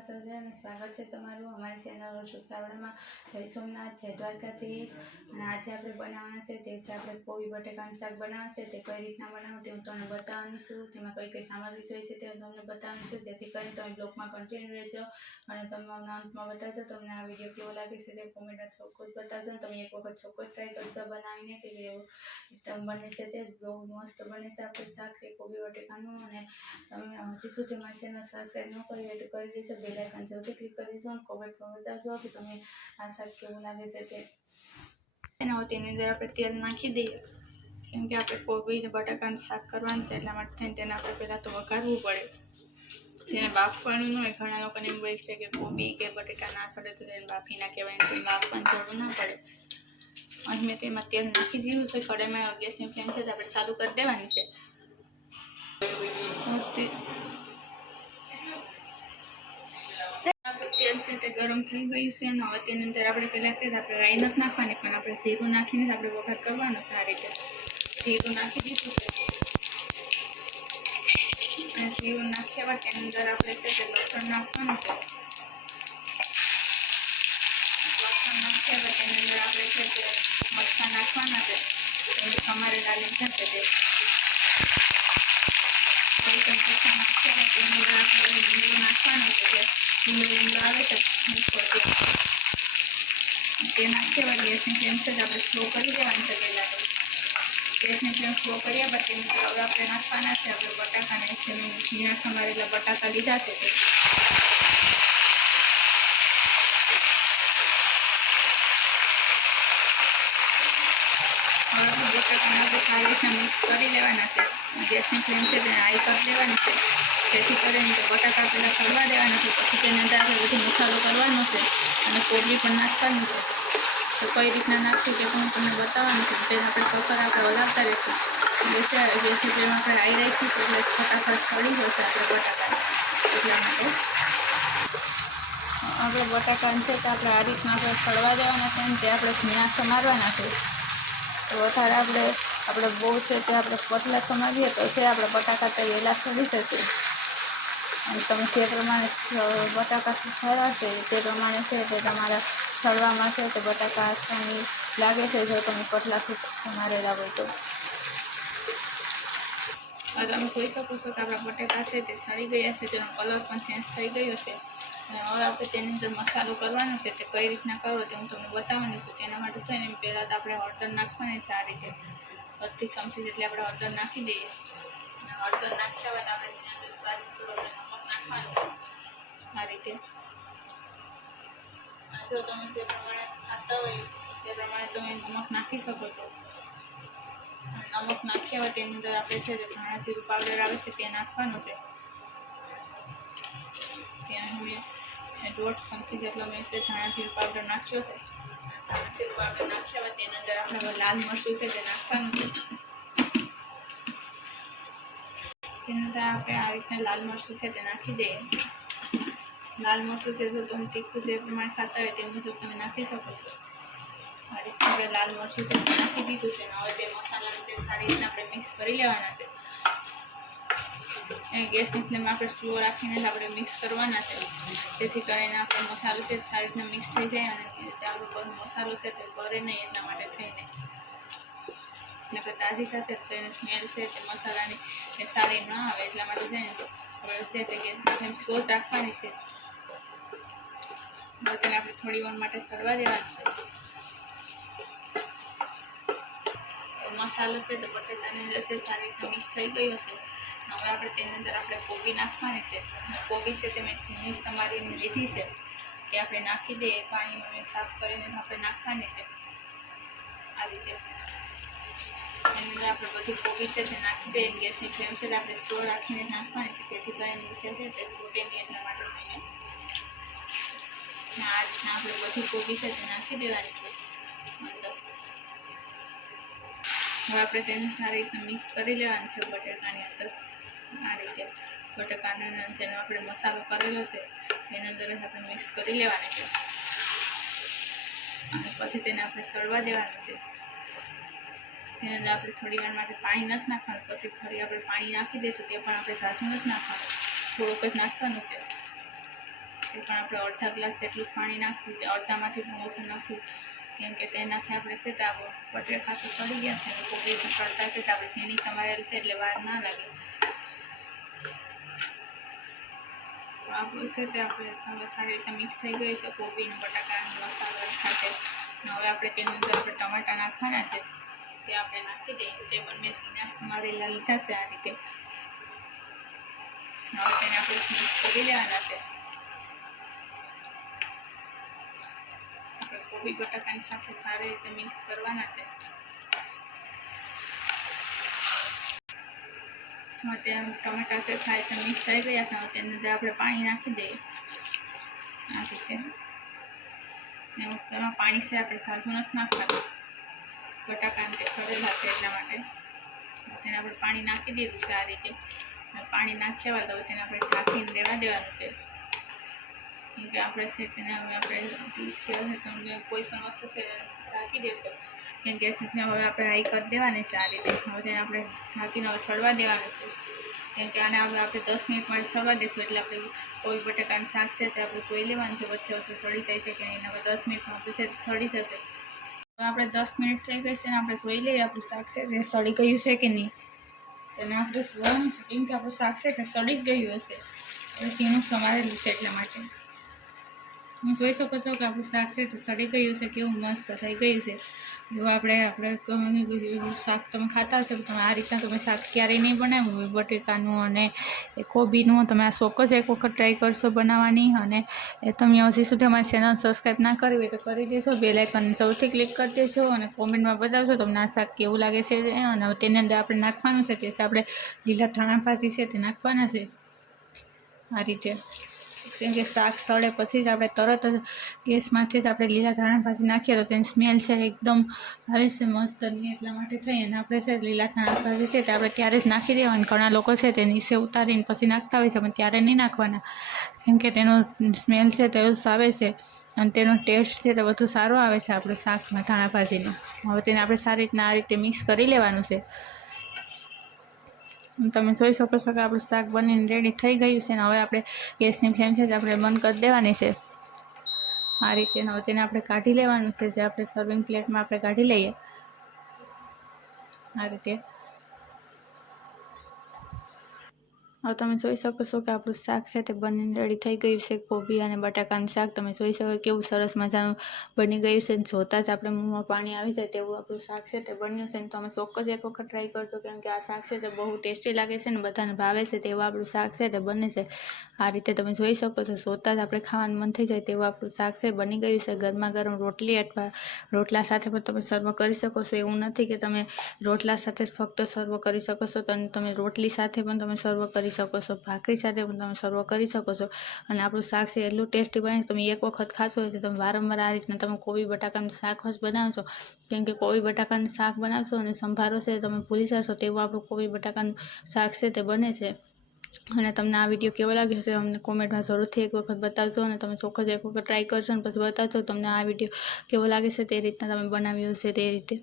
માં સૌને સ્વાગત છે તમારું અમારી ચેનલ સુસાવડમાં જય સોમનાથ જય દ્વારકાધીશ। અને આજે આપણે બનાવવાના છે તે છે આપણે કોબી બટેકાનું શાક બનાવવાનું છે। તે કઈ રીતના બનાવવું તે હું તમને બતાવવાની છું। તેમાં કઈ કઈ સામગ્રી જોઈએ છે તે હું તમને બતાવવાની છું, જેથી કરીને તમે બ્લોગમાં કન્ટિન્યુ રહેજો અને તમે અંતમાં બતાવજો તમને આ વિડીયો કેવો લાગે છે તે કોમેન્ટ ચોક્કસ બતાવજો। તમે એક વખત ચોક્કસ ટ્રાય કરજો બનાવીને કે એકદમ બને છે તે બહુ મસ્ત બને છે આપણું શાક છે કોબી બટેકાનું। અને તમે હજી સુધી મારી ચેનલ સબસ્ક્રાઈબ ન કરી હોય તો કરી દેજો, બેલ આઇકન જરૂરથી ક્લિક કરી દેજો અને કોમેન્ટમાં બતાવજો કે તમે આ શાક કેવું લાગે છે તે। તેની અંદર આપણે તેલ નાખી દઈએ, કેમ કે આપણે કોબી અને બટાકાનું શાક કરવાનું છે એટલા માટે તેને આપણે પહેલાં તો વઘારવું પડે, તેને બાફવાનું ન હોય। ઘણા લોકોને એમ હોય છે કે કોબી કે બટેકા ના સડે તો તેને બાફી ના કહેવાય, તેને બાફવાની જરૂર ના પડે। અહીં મેં તેમાં તેલ નાખી દીધું છે કઢાઈમાં, ગેસની ફ્લેમ છે તો આપણે ચાલુ કરી દેવાની છે। તેલ છે તે ગરમ થઈ ગયું છે અને હવે તેની અંદર આપણે પહેલાં છે આપણે રાઈ નથી નાખવાની, પણ આપણે જીરું નાખીને જ આપણે વઘાર કરવાનો છે। આ રીતે જીરું નાખી દીધું છે અને જીરું નાખ્યા બાદ તેની અંદર આપણે છે તે લસણ નાખવાનું છે। લસણ નાખ્યા બાદ તેની અંદર આપણે છે તે મરચાં નાખવાના છે, તમારે ડાલી થશે તે મરચાં નાખ્યા બાદ તેની અંદર આપણે લીંબુ નાખવાનું છે। લીંબુ આવે છે તે નાખ્યા બાદ ગેસની ફ્લેમ છે આપણે સ્લો કરી દેવાની છે। પહેલાં તો ગેસની ફ્લેમ સ્લો કર્યા બાદ તેની અંદર હવે આપણે નાખવાના છે આપણે બટાકાને છે ઝીણા સમારેલા બટાકા લીધા છે તે બટાકાને આપણે સારી રીતના મિક્સ કરી લેવાના છે। ગેસની ફ્લેમ છે તેને હાઈ કરી દેવાની છે, જેથી કરીને બટાકા પહેલાં સળવા દેવાના છે, પછી તેની અંદર આપણે બધો મસાલો કરવાનો છે અને કોબી પણ નાખવાની છે। તો કઈ રીતના નાખશું તે પણ તમને બતાવવાનું છે। તેને આપણે કકર આપણે હલાવતા રહીશું, ગેસની ફ્લેમ આપણે હાઈ રાખીશું એટલે ફટાફટ સળી જશે આપણે બટાકા, એટલા માટે આપણે બટાકાને છે તો આપણે આ રીતના આપણે સળવા દેવાના છે અને તે આપણે ઝીણા સમારવાના છે। તો વધારે આપણે બહુ છે તે આપણે પતલા સમારીએ તો છે આપણે બટાકા તો વહેલા સડી જશે। અને તમે જે પ્રમાણે બટાકા સુધારવા છે તે પ્રમાણે છે તે તમારા સળવામાં છે તે બટાકા આસાની લાગે છે જો તમે પતલાથી સમારેલા હોય તો। તમે જોઈ શકો છો કે આપણા બટાકા છે તે સળી ગયા છે, તેનો કલર પણ ચેન્જ થઈ ગયો છે। અને હવે આપણે તેની અંદર મસાલો કરવાનો છે, તે કઈ રીતના કરો તે હું તમને બતાવવાની છું। તેના માટે થઈને પહેલાં તો આપણે હળદર નાખવાની છે। આ રીતે અડધી ચમચી જેટલી આપણે હળદર નાખી દઈએ અને હળદર નાખ્યા બાદ આપણે તેની અંદર સ્વાદ નમક નાખવાનું આ રીતે। જો તમે જે પ્રમાણે ખાતા હોય તે પ્રમાણે તમે નમક નાખી શકો છો। નમક નાખ્યા હોય તેની અંદર આપણે છે ધાણા જીરું પાવડર આવે છે તે નાખવાનું છે। ત્યાં મેં 1.5 ચમચી જેટલો મેં ધાણા જીરું પાવડર નાખ્યો છે। ધાણા જીરું પાવડર નાખ્યા હોય તેની અંદર આપણે લાલ મરચું છે તે નાખવાનું છે। તેની અંદર આપણે આ રીતના લાલ મરચું છે તે નાખી દઈએ। લાલ મરચું છે જો તમે તીખું જે પ્રમાણે ખાતા હોય તે મુજબ તમે નાખી શકો છો। આ રીતે આપણે લાલ મરચું છે તે નાખી દીધું છે। હવે તે મસાલાને તે સારી રીતના આપણે મિક્સ કરી લેવાના છે। ગેસની ફ્લેમ આપણે સ્લો રાખીને જ આપણે મિક્સ કરવાના છે, જેથી કરીને આપણો મસાલો છે સારી રીતના મિક્સ થઈ જાય અને આપણો મસાલો છે તે બળે નહીં એટલા માટે થઈને આપણે તાજી થશે તો એની સ્મેલ છે તે મસાલાની એ સારી ન આવે એટલા માટે થઈને છે તે ગેસની ફ્લેમ સ્લો રાખવાની છે। તેને આપણે થોડી વાર માટે સળવા દેવાનું છે। મસાલો છે તો બટાકાની અંદર સારી રીતે મિક્સ થઈ ગયો છે। હવે આપણે તેની અંદર આપણે કોબી નાખવાની છે। કોબી છે તે મેં ઝીણી સમારીને લીધી છે તે આપણે નાખી દઈએ, પાણીમાં સાફ કરીને આપણે નાખવાની છે। આ રીતે એની અંદર આપણે બધી કોબી છે તે નાખી દઈએ। ગેસની ફ્લેમ છે તે આપણે સ્લો રાખીને નાખવાની છે, જેથી કરીને નીચે છે તે ફૂટે નહીં એટલા માટે થઈને આ રીતના આપણે બધી કોબી છે તે નાખી દેવાની છે અંદર। હવે આપણે તેને સારી રીતે મિક્સ કરી લેવાનું છે બટાકાની અંદર। આ રીતે બટાકાને જેનો આપણે મસાલો કરેલો છે તેની અંદર જ આપણે મિક્સ કરી લેવાની છે અને પછી તેને આપણે સળવા દેવાનું છે। તેની અંદર આપણે થોડી વાર માટે પાણી નથી નાખવાનું, પછી ફરી આપણે પાણી નાખી દઈશું, તે પણ આપણે ઝાઝું નથી નાખવાનું, થોડુંક જ નાખવાનું છે। એ પણ આપણે અડધા ગ્લાસ જેટલું જ પાણી નાખશું, તે અડધામાંથી પણ ઓછું નાખશું, કેમ કે તેનાથી આપણે છે તો આપણું બટેકા તો સડી ગયા છે અને કોબી પણ સડતા છે તો આપણે ઝીણી સમારેલું છે એટલે વાર ના લાગે. તો આપણું છે તે આપણે સારી રીતે મિક્સ થઈ ગયું છે કોબી અને બટાકાની મસાલા સાથે. હવે આપણે તેની અંદર આપણે ટમાટા નાખવાના છે, તે આપણે નાખી દઈએ. તે પણ મેં ઝીણા સમારેલા લીધા છે આ રીતે. હવે તેને આપણે મિક્સ કરી લેવાના છે. આપણે કોબી બટાકાની સાથે સારી રીતે મિક્સ કરવાના છે. હવે તે ટમેટા છે સારી રીતે મિક્સ થઈ ગયા છે. હવે તેની અંદર આપણે પાણી નાખી દઈએ આ રીતે. તેમાં પાણી છે આપણે સાદું નથી નાખવાનું, બટાકાને તે સડેલા છે એટલા માટે. તેને આપણે પાણી નાખી દીધું છે આ રીતે. પાણી નાખ્યા બાદ હવે તેને આપણે ઢાંકીને રહેવા દેવાનું છે, કેમ કે આપણે છે તેને હવે આપણે તમને કોઈ પણ વસ્તુ છે ઢાંકી દેશો, કેમ કે હવે આપણે હાઈ કરી દેવાની છે આ રીતે. હવે તેને આપણે ઢાંકીને હવે સડવા દેવાનું છે, કેમ કે આને હવે આપણે 10 મિનિટ માટે સડવા દઈશું એટલે આપણે કોઈ બટાકાનું શાક છે તે આપણે જોઈ લેવાનું છે વચ્ચે વચ્ચે સડી જાય છે કે નહીં. હવે 10 મિનિટમાં આપણે છે સડી જશે. હવે આપણે 10 મિનિટ થઈ ગઈ છે ને આપણે જોઈ લઈએ આપણું શાક છે તે સડી ગયું છે કે નહીં. તેને આપણે જોવાનું છે, કેમ કે આપણું શાક છે કે સડી જ ગયું હશે, એટલે ઝીણું સમારેલું છે એટલા માટે. તમે જોઈ શકો છો કે આપણું શાક છે તો સડી ગયું છે, કેવું મસ્ત થઈ ગયું છે. જો આપણે શાક તમે ખાતા હશો, તમે આ રીતના તમે શાક ક્યારેય નહીં બનાવ્યું હોય બટેકાનું અને એ કોબીનું, તમે આ ચોક્કસ એક વખત ટ્રાય કરશો બનાવવાની. અને એ તમે હજી સુધી અમારી ચેનલ સબસ્ક્રાઈબ ના કરી હોય તો કરી દેશો, બેલ આઇકનને સૌથી ક્લિક કરી દેશો અને કોમેન્ટમાં બતાવશો તમને આ શાક કેવું લાગે છે. અને તેની અંદર આપણે નાખવાનું છે તે આપણે લીલા ધાણા ભાજી છે તે નાખવાના છે આ રીતે. કેમ કે શાક સળે પછી જ આપણે તરત જ ગેસમાંથી જ આપણે લીલા ધાણા ભાજી નાખીએ તો તેની સ્મેલ છે એકદમ આવે છે મસ્તની, એટલા માટે થઈ. અને આપણે છે લીલા ધાણા ભાજી છે તે આપણે ત્યારે જ નાખી દેવાની. ઘણા લોકો છે તે નીચે ઉતારીને પછી નાખતા હોય છે, પણ ત્યારે નહીં નાખવાના, કેમ કે તેનો સ્મેલ છે તે આવે છે અને તેનો ટેસ્ટ છે તે વધુ સારો આવે છે આપણે શાકમાં ધાણા ભાજીનો. હવે તેને આપણે સારી રીતના આ રીતે મિક્સ કરી લેવાનું છે. તમે જોઈ શકો છો કે આપણું શાક બનીને રેડી થઈ ગયું છે. ને હવે આપણે ગેસની ફ્લેમ છે તે આપણે બંધ કરી દેવાની છે આ રીતે. હવે તેને આપણે કાઢી લેવાનું છે, જે આપણે સર્વિંગ પ્લેટમાં આપણે કાઢી લઈએ આ રીતે. હવે તમે જોઈ શકો છો કે આપણું શાક છે તે બનીને રેડી થઈ ગયું છે. કોબી અને બટાકાનું શાક તમે જોઈ શકો કેવું સરસ મજાનું બની ગયું છે. જોતાં જ આપણે મોંમાં પાણી આવી જાય તેવું આપણું શાક છે તે બન્યું છે. તમે ચોક્કસ એક વખત ટ્રાય કરજો, કેમ કે આ શાક છે તે બહુ ટેસ્ટી લાગે છે ને બધાને ભાવે છે તેવું આપણું શાક છે તે બને છે આ રીતે. તમે જોઈ શકો છો, જોતાં જ આપણે ખાવાનું મન થઈ જાય તેવું આપણું શાક છે બની ગયું છે. ગરમા ગરમ રોટલી અથવા રોટલા સાથે પણ તમે સર્વ કરી શકો છો. એવું નથી કે તમે રોટલા સાથે જ ફક્ત સર્વ કરી શકો છો, તમે રોટલી સાથે પણ તમે સર્વ કરી શકો છો, ભાખરી સાથે પણ તમે સર્વ કરી શકો છો. અને આપણું શાક છે એટલું ટેસ્ટી બને, તમે એક વખત ખાશો એટલે તમે વારંવાર આ રીતના તમે કોબી બટાકાનું શાક જ બનાવશો, કેમ કે કોબી બટાકાનું શાક બનાવશો અને સંભારો છે તમે ભૂલી જશો તેવું આપણું કોબી બટાકાનું શાક છે તે બને છે. અને તમને આ વિડીયો કેવો લાગ્યો છે અમને કોમેન્ટમાં જરૂરથી એક વખત બતાવજો, અને તમે ચોક્કસ એક વખત ટ્રાય કરશો અને પછી બતાવજો તમને આ વિડીયો કેવો લાગે છે તે રીતના તમે બનાવ્યો છે તે રીતે.